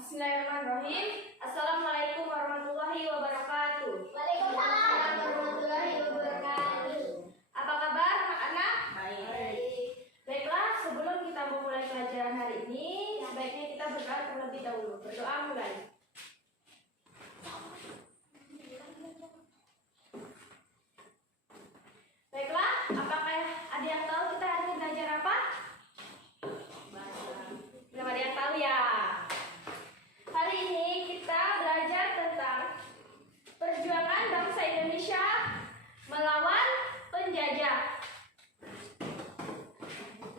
Bismillahirrahmanirrahim. Assalamualaikum warahmatullahi wabarakatuh. Waalaikumsalam warahmatullahi wabarakatuh. Apa kabar anak-anak? Baik. Baiklah, sebelum kita memulai pelajaran hari ini, sebaiknya kita berdoa terlebih dahulu. Berdoa mulai. Baiklah, apakah ada yang tahu kita hari ini belajar apa? Belum ada yang tahu ya. Hari ini kita belajar tentang perjuangan bangsa Indonesia melawan penjajah.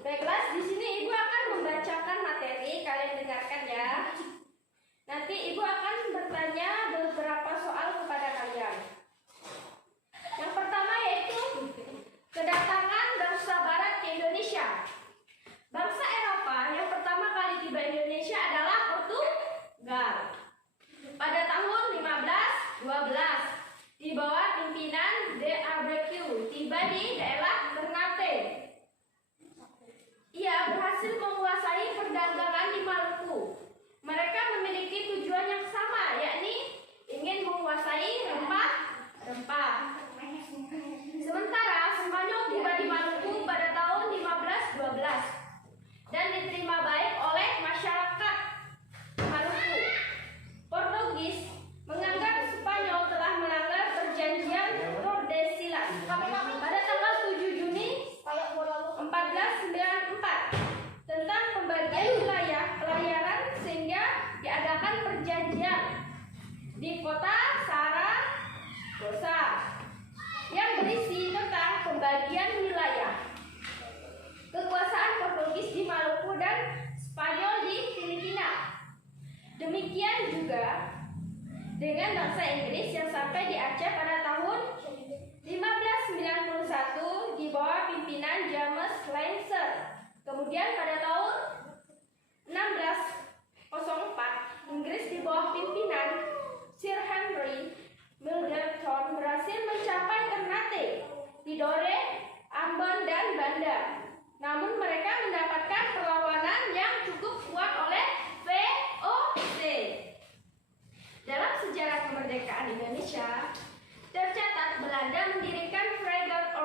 Baiklah, di sini Ibu akan membacakan materi, kalian dengarkan ya. Nanti Ibu akan bertanya beberapa soal kepada kalian. Yang pertama yaitu kedatangan bangsa Barat ke Indonesia. Bangsa Eropa yang pertama kali tiba Indonesia adalah Portugal. Pada tahun 1512 di bawah pimpinan De Abreu tiba di daerah Ternate. Ia berhasil menguasai perdagangan di Maluku. Mereka memiliki tujuan yang sama, yakni ingin menguasai rempah-rempah. Sementara Spanyol tiba di Maluku pada tahun 1512 dan diterima baik oleh masyarakat Maluku. Portugis menganggap Spanyol telah melanggar perjanjian Tordesillas pada tanggal 7 Juni 1494 tentang pembagian wilayah pelayaran, sehingga diadakan perjanjian di kota Saragossa yang berisi tentang pembagian wilayah kekuasaan Portugis di Maluku dan Spanyol di Filipina. Demikian juga dengan bangsa Inggris yang sampai di Aceh pada tahun 1591 di bawah pimpinan James Lancaster. Kemudian pada tahun 1604 Inggris di bawah pimpinan Sir Henry Middleton berhasil mencapai Ternate, Tidore, Ambon dan Banda. Namun mereka mendapatkan perlawanan yang cukup kuat oleh VOC. Dalam sejarah kemerdekaan Indonesia, tercatat Belanda mendirikan Frigate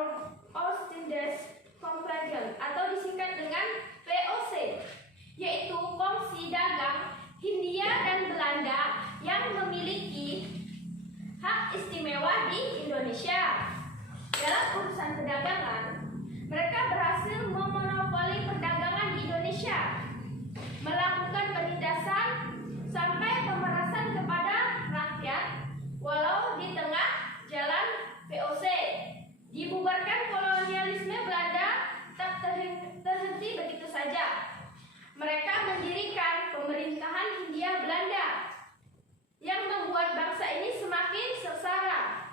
Oost-Indisch-Compagnie atau disingkat dengan VOC, yaitu Kongsi Dagang Hindia dan Belanda yang memiliki hak istimewa di Indonesia. Dalam urusan perdagangan, mereka berhasil memonopoli perdagangan di Indonesia, melakukan penindasan sampai pemerasan kepada rakyat, walau di tengah jalan VOC. Dibubarkan kolonialisme Belanda tak terhenti begitu saja. Mereka mendirikan pemerintahan Hindia Belanda yang membuat bangsa ini semakin sengsara.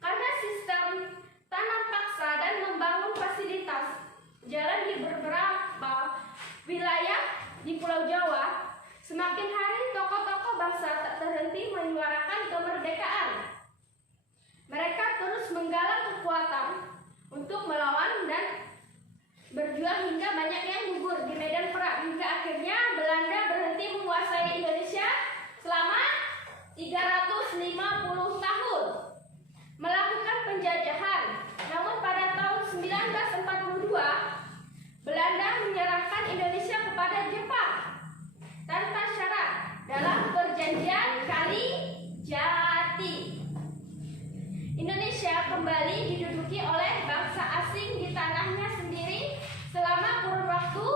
Karena sistem tanam paksa dan membangun fasilitas jalan di beberapa wilayah di Pulau Jawa, semakin hari tokoh-tokoh bangsa tak terhenti menyuarakan kemerdekaan. Mereka terus menggalang kekuatan untuk melawan dan berjuang hingga banyak yang gugur di medan perang, hingga akhirnya Belanda berhenti menguasai Indonesia selama 350 tahun, melakukan penjajahan. Namun pada tahun 1942 Belanda menyerahkan Indonesia kepada Jepang tanpa syarat dalam perjanjian Kalijati. Indonesia kembali diduduki oleh bangsa asing di tanahnya sendiri selama kurun waktu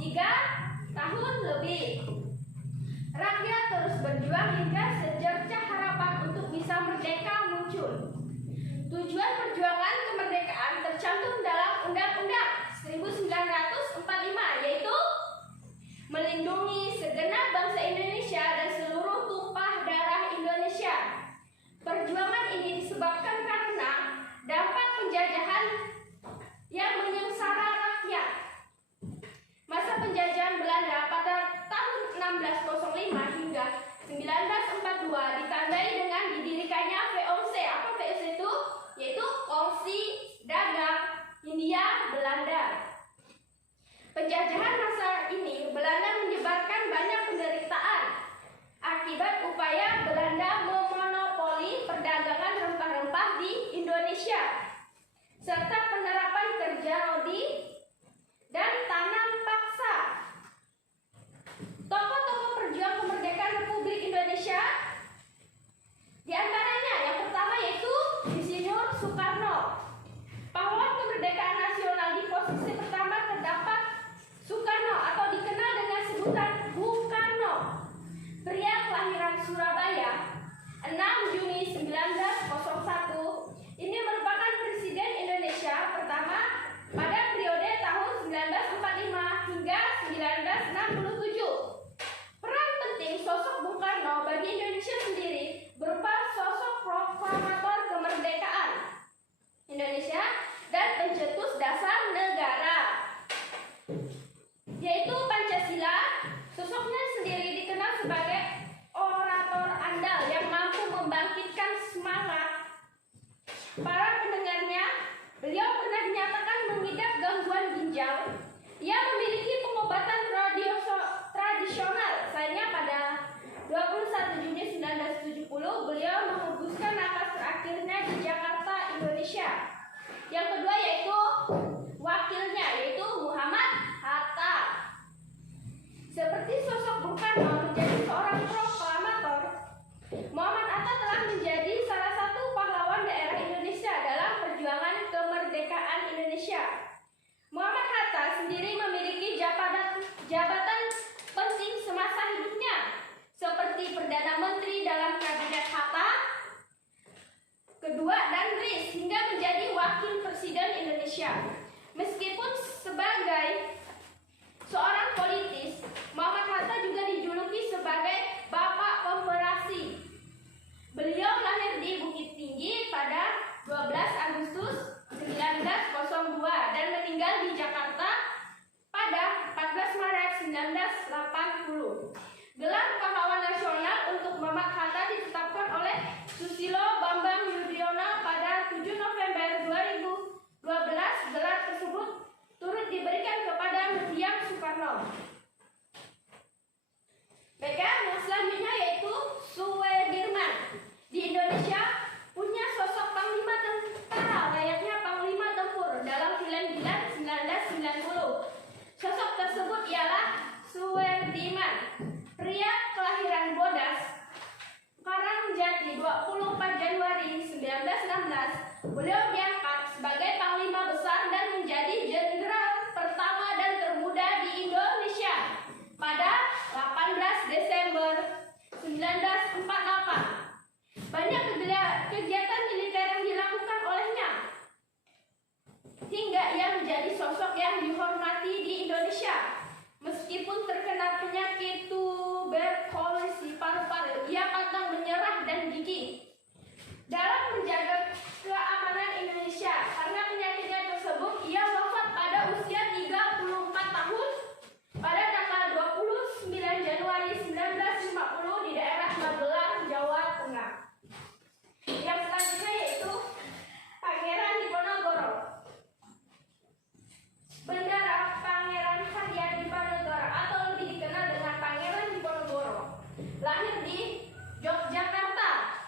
3 tahun lebih. Rakyat terus berjuang hingga secercah harapan untuk bisa merdeka muncul. Tujuan perjuangan kemerdekaan tercantum dalam Undang-Undang 1945, yaitu melindungi segenap bangsa Indonesia dan seluruh tumpah darah Indonesia. Perjuangan ini disebabkan karena dampak penjajahan yang menyengsara rakyat. Masa penjajahan Belanda pada tahun 1605 hingga 1942 ditandai dengan didirikannya VOC. Apa VOC itu? Yaitu Kongsi Dagang Hindia Belanda. Penjajahan masa ini Belanda menyebarkan banyak penderitaan akibat upaya Belanda memonopoli perdagangan rempah-rempah di Indonesia, serta penerapan kerja rodi dan tanam paksa. Tokoh-tokoh perjuang kemerdekaan Republik Indonesia, di antaranya yang pertama yaitu Insinyur Soekarno. Pahlawan kemerdekaan nasional. Di posisi pertama terdapat Soekarno atau dikenal dengan sebutan Bung Karno. Pria kelahiran Surabaya 6 Juni 1901. Ini merupakan Presiden Indonesia pertama pada periode tahun 1945 hingga 1967. Peran penting sosok Bung Karno bagi Indonesia sendiri berupa sosok proklamator kemerdekaan Indonesia dan pencetus dasar negara, yaitu Pancasila. Sosoknya sendiri dikenal sebagai orator andal yang mampu membangkitkan semangat para pendengarnya. Beliau pernah dinyatakan mengidap gangguan ginjal. Ia memiliki pengobatan tradisional. Sayangnya pada 21 Juni 1970 beliau menghembuskan nafas terakhirnya di Jakarta, Indonesia. Yang kedua yaitu wakilnya, yaitu Muhammad Hatta. Seperti sosok Bung Karno menjadi seorang proklamator, Muhammad Hatta telah menjadi salah satu pahlawan daerah Indonesia dalam perjuangan kemerdekaan Indonesia. Muhammad Hatta sendiri memiliki jabatan penting semasa hidupnya, seperti Perdana Menteri dalam Kabinet Hatta kedua dan RIS, hingga menjadi Wakil Presiden Indonesia. Meskipun sebagai seorang politis, Muhammad Hatta juga dijuluki sebagai Bapak Koperasi. Beliau lahir di Bukit Tinggi pada 12 Agustus 1902 dan meninggal di Jakarta pada 14 Maret 1980. Gelar pahlawan nasional untuk Muhammad Hatta ditetapkan oleh Susilo Bambang Yudhoyono pada 7 November 2012. Gelar tersebut turut diberikan kepada mendiang Soekarno. Baiklah, yang selanjutnya yaitu Sudirman. Di Indonesia punya sosok panglima tentara layaknya panglima tempur dalam film Dilan 1990. Sosok tersebut ialah Sudirman, pria kelahiran Bodas, Karangjati, 24 Januari 1916. Beliau diangkat sebagai panglima besar dan menjadi jenderal pertama dan termuda di Indonesia pada 18 Desember 1948. Banyak kegiatan militer yang dilakukan olehnya hingga ia menjadi sosok yang dihormati di Indonesia. Meskipun terkena penyakit tuberkulosis paru-paru, ia pantang menyerah dan gigih dalam menjaga keamanan Indonesia. Karena penyakitnya tersebut, ia wafat pada usia 34 tahun pada tanggal 29 Januari 1950 di daerah Magelang, Jawa Tengah. Yang selanjutnya yaitu Pangeran Diponegoro. Bendera Pangeran Hadrian Diponegoro atau lebih dikenal dengan Pangeran Diponegoro lahir di Yogyakarta,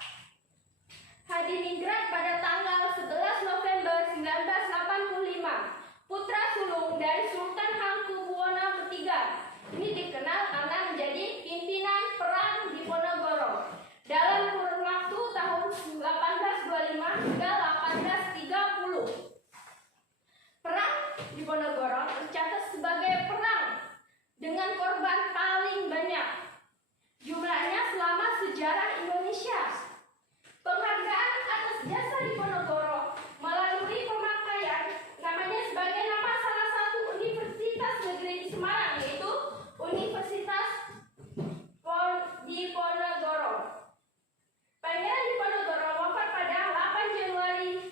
Hadiningrat pada tanggal 11 November 1985. Putra sulung dari Sultan Hamengkubuwono III. Ini dikenal karena menjadi pimpinan perang Diponegoro dalam kurun waktu tahun 1825 hingga 1830. Perang Diponegoro tercatat sebagai perang dengan korban paling banyak jumlahnya selama sejarah Indonesia. Penghargaan atas jasa Diponegoro melalui pemakaian namanya sebagai nama salah satu universitas negeri di Semarang, yaitu Universitas Diponegoro. Pangeran Diponegoro wafat pada 8 Januari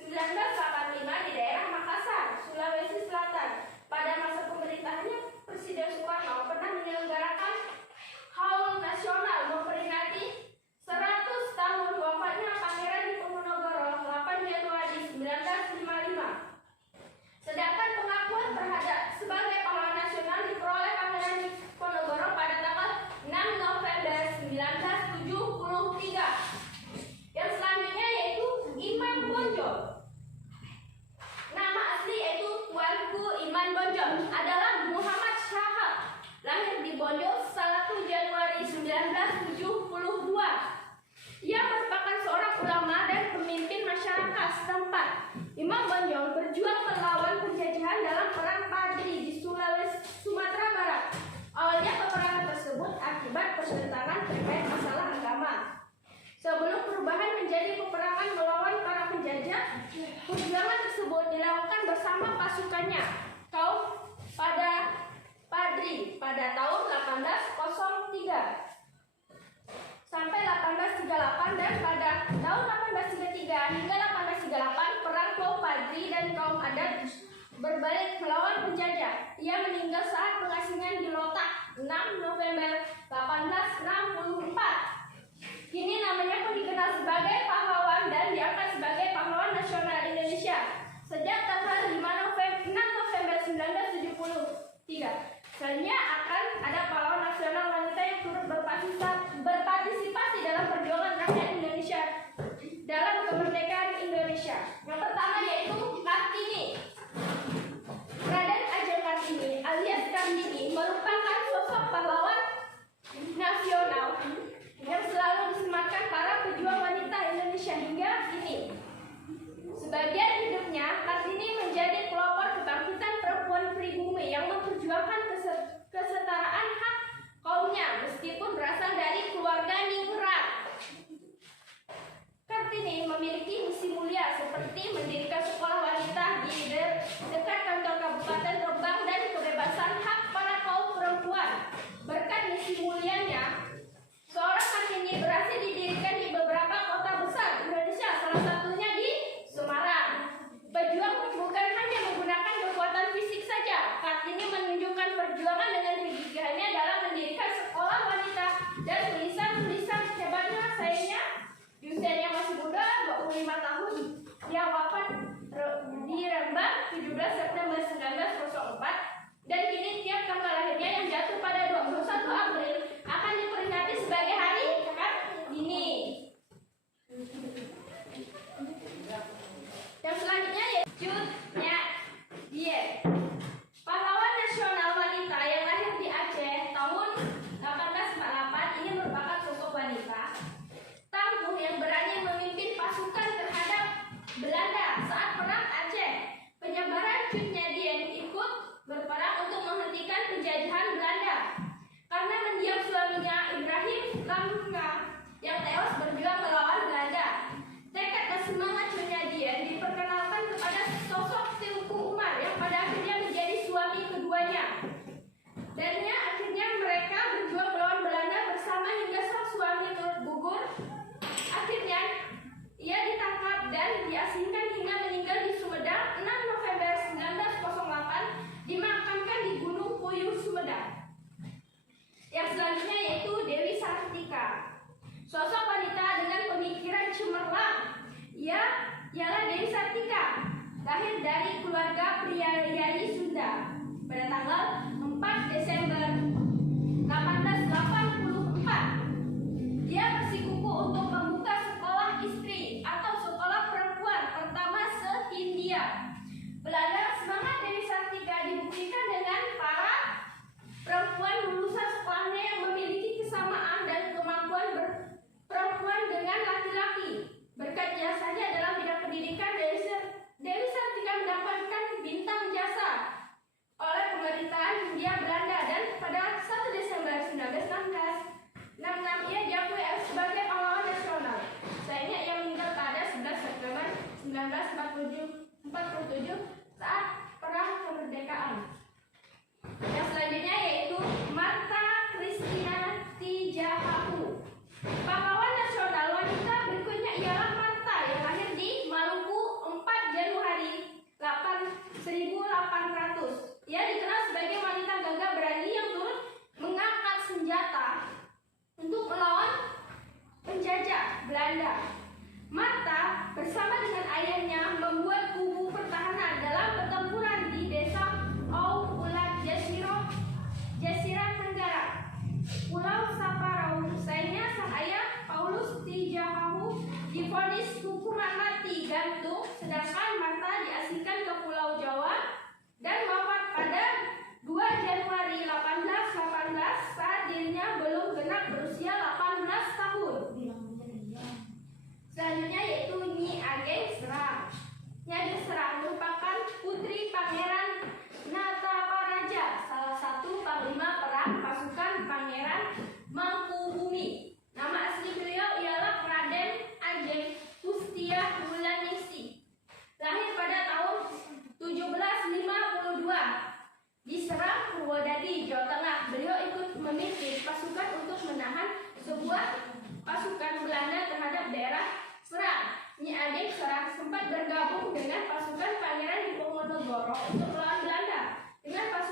1985 di daerah Makassar, Sulawesi Selatan. Pada masa pemerintahannya, Presiden Soekarno pernah menyelenggarakan haul nasional memperingati 100 tahun wafatnya Pangeran Diponegoro. saja. Ia meninggal saat pengasingan di Lotak 6 November 1864. Kini namanya pun dikenal sebagai pahlawan dan diangkat sebagai pahlawan nasional Indonesia sejak tanggal 6 November 1973. Selanjutnya akan ada pahlawan nasional wanita yang turut berpartisipasi dalam perjuangan rakyat Indonesia dalam kemerdekaan Indonesia. Yang pertama yaitu Kartini. Raden Ajeng Kartini alias Kartini merupakan sosok pahlawan nasional yang selalu disematkan para pejuang wanita Indonesia hingga kini. Sebagian hidupnya, Kartini menjadi pelopor kebangkitan perempuan pribumi yang memperjuangkan kesetaraan hak kaumnya meskipun berasal dari keluarga ningrat. Kartini memiliki misi mulia seperti mendirikan sekolah wanita di dekat kantor Kabupaten Rembang dan kebebasan hak para kaum perempuan. Berkat misi mulianya, seorang Kartini berhasil didirikan di beberapa kota besar Indonesia, salah satunya di Semarang. Pejuang bukan hanya menggunakan kekuatan fisik saja. Kartini menunjukkan perjuangan dengan kegigihannya dalam mendirikan sekolah wanita dan tulisan-tulisan hebatnya. Sayangnya di usianya masih muda, 25 tahun, dia wafat di Rembang 17 September 1904 dan kini tiap tanggal lahirnya yang jatuh pada 21 April akan diperingati sebagai Hari Kartini. Yang selanjutnya yaitu Cut Nyak Dien, pahlawan nasional wanita yang lahir di Aceh tahun 1848. Ini merupakan sosok wanita tangguh yang berani memimpin pasukan terhadap Belanda saat Perang Aceh. Penyebaran Cut Nyak Dien ikut berperang untuk menghentikan penjajahan Belanda. Karena mendiam suaminya Ibrahim Lamka yang tewas berjuang melawan Belanda, tekad dan semangat Cut Nyak Dien diperkenalkan kepada sosok Teuku Umar yang pada akhirnya menjadi suami keduanya. Darinya akhirnya mereka berjuang melawan Belanda bersama hingga sang suami turut gugur. Akhirnya ia ditangkap dan diasingkan hingga meninggal di Sumedang 6 November 1908, dimakamkan di Gunung Puyuh, Sumedang. Yang selanjutnya yaitu Dewi Sartika, sosok wanita dengan pemikiran cemerlang. Ialah Dewi Sartika, lahir dari keluarga priayi Sunda pada tanggal 4 Desember 1884. Dia bersikukuh untuk membuka sekolah istri atau sekolah perempuan pertama se-Hindia. Belanda semangat Dewi Sartika dibuktikan dengan para perempuan lulusan sekolahnya yang memiliki kesamaan dan kemampuan perempuan dengan laki-laki. Berkat jasanya dalam bidang pendidikan, Dewi Sartika mendapatkan bintang jasa oleh pemerintahan Hindia Belanda dan pada 1 Desember 1966 ia diakui sebagai pahlawan nasional. Sayangnya ia meninggal pada 11 September 1947 saat Perang Kemerdekaan. Yang selanjutnya yaitu Martha Christina Tijahahu, pahlawan nasional wanita berikutnya ialah Martha yang lahir di Maluku 4 Januari 1800. Ia dikenal sebagai wanita gagah berani yang turut mengangkat senjata untuk melawan penjajah Belanda. Martha bersama dengan ayahnya membuat kubu pertahanan dalam pertempuran di desa Aupulat Jazirah Tenggara, Pulau Saparau. Sayangnya sang ayah Paulus Tijahahu divonis hukuman mati gantung, sedangkan Martha diasingkan ke Pulau Jawa dan wafat pada 2 Januari 1818 saat dirinya belum genap berusia 18 tahun. Selanjutnya yaitu Nyi Ageng Serang. Nyi Ageng Serang merupakan putri Pangeran Nataparaja, salah satu panglima perang pasukan Pangeran Mangkubumi. Nama asli beliau ialah Raden Ajeng Pustiah Wulaningsih. Lahir pada tahun 1752 di Serang, Purwodadi, Jawa Tengah. Beliau ikut memimpin pasukan untuk menahan sebuah pasukan Belanda terhadap daerah Serang. Nyi Ageng Serang sempat bergabung dengan pasukan Pangeran Diponegoro untuk melawan Belanda. Dengan pasukan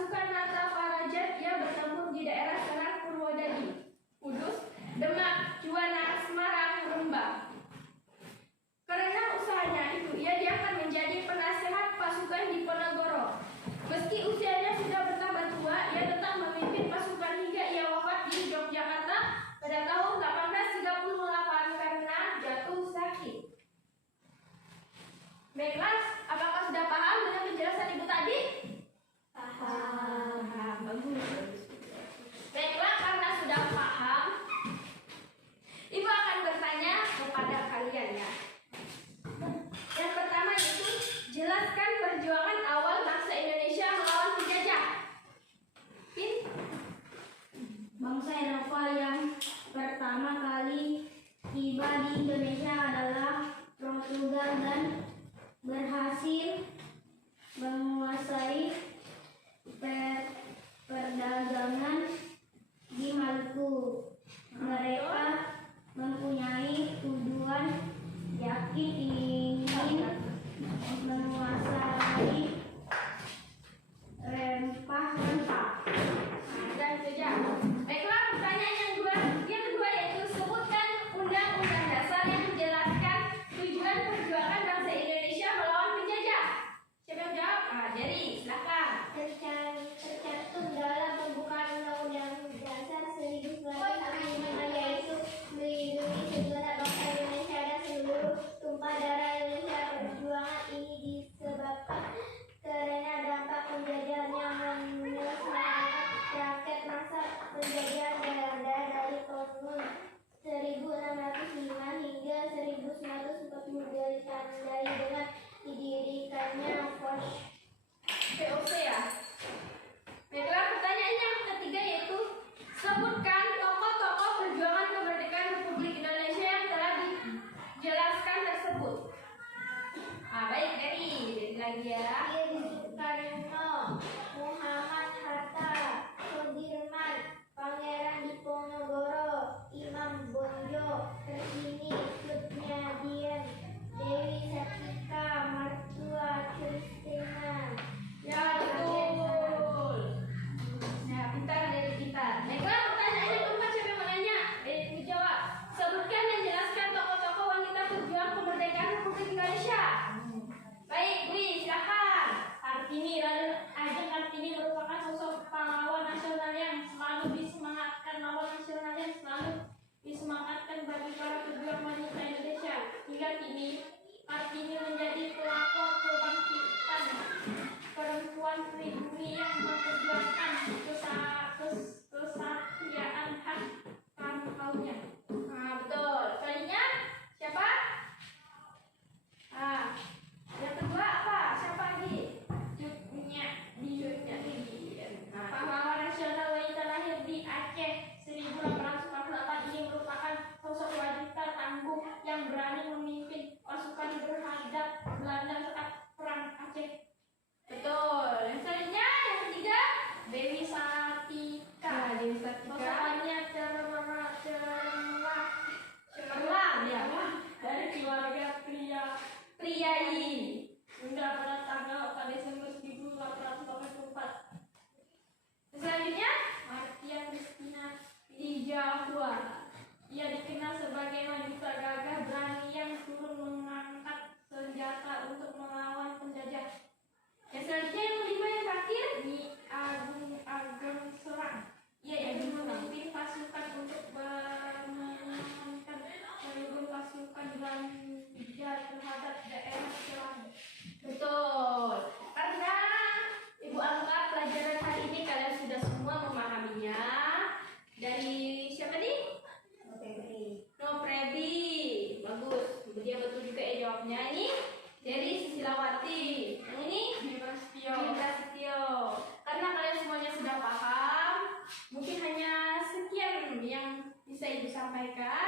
silakan. Tercantum dalam pembukaan Undang-Undang Dasar 1945 yaitu melindungi segenap bangsa Indonesia dan seluruh tumpah darah Indonesia. Perjuangan ini disebabkan karena dampak penjajahan yang menyesatkan rakyat masa penjajahan Belanda dari tahun 1605 hingga 1940 ditandai dengan didirikannya VOC ya. Baiklah, pertanyaan yang ketiga yaitu sebutkan tokoh-tokoh perjuangan kemerdekaan Republik Indonesia yang telah dijelaskan tersebut. Baik, dari lagi ya. Soekarno, Muhammad Hatta, Sudirman, Pangeran Diponegoro, Imam Bonjol, Kartini, Sutnyadian, Dewi Sartika, Martua Kristina. Ya, betul. Nah, pintar dari kita. Baiklah, pertanyaan yang keempat siapa yang mau nanya? Dijawab. Sebutkan dan jelaskan tokoh-tokoh wanita pejuang kemerdekaan Republik Indonesia. Baik, Dwi, silakan. Kartini, Raden Ajeng Kartini merupakan sosok pahlawan nasional yang selalu disemangatkan, bagi para pejuang wanita Indonesia. Hingga kini, Kartini menjadi pelopor kebangkitan perempuan pribumi yang memperjuangkan kesatria hak kaum-kaumnya. Betul. Selanjutnya siapa? Yang kedua apa? Siapa lagi? Pahlawan nasional wanita lahir di Aceh 1848 ini merupakan sosok wanita tangguh yang berani memimpin pasukan berhadap Belanda saat perang Aceh. Betul. Yang selanjutnya yang ketiga Dewi Sartika. Dewi Sartika. Sosokannya cemerlang ya, dari keluarga priai Sunda pada tanggal 4 Desember 1884. Selanjutnya Martia Kristina Lijahua. Ia dikenal sebagai wanita gagah berani yang turun mengangkat senjata untuk melawan penjajah. yang selanjutnya yang kelima yang terakhir. Nyi Agung Ageng Serang. Ia yang memimpin pasukan untuk mengamankan seluruh pasukan Belanda terhadap daerah Serang. Betul. Karena Ibu anggap pelajaran hari ini kalian sudah semua memahaminya. Dari siapa nih? No Freddy. Bagus. Dia betul juga ya jawabnya. Ini dari Sisilawati. Yang ini Prasetyo. Karena kalian semuanya sudah paham, mungkin hanya sekian yang bisa Ibu sampaikan.